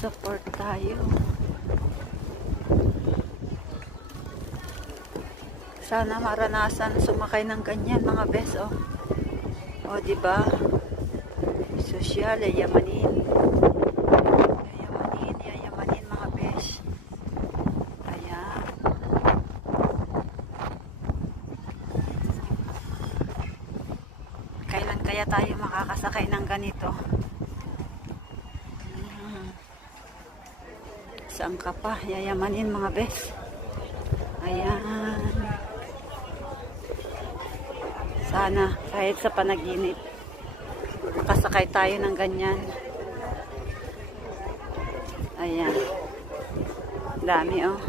Nasa port tayo. Sana maranasan sumakay ng ganyan mga bes, oh. O, diba? Sosyal, yayamanin. Yayamanin mga bes. Ayan. Kailan kaya tayo makakasakay ng ganito? Saan ka pa? Yayamanin mga bes. Ayan. Sana kahit sa panaginip makasakay tayo ng ganyan. Ayan. Dami, oh.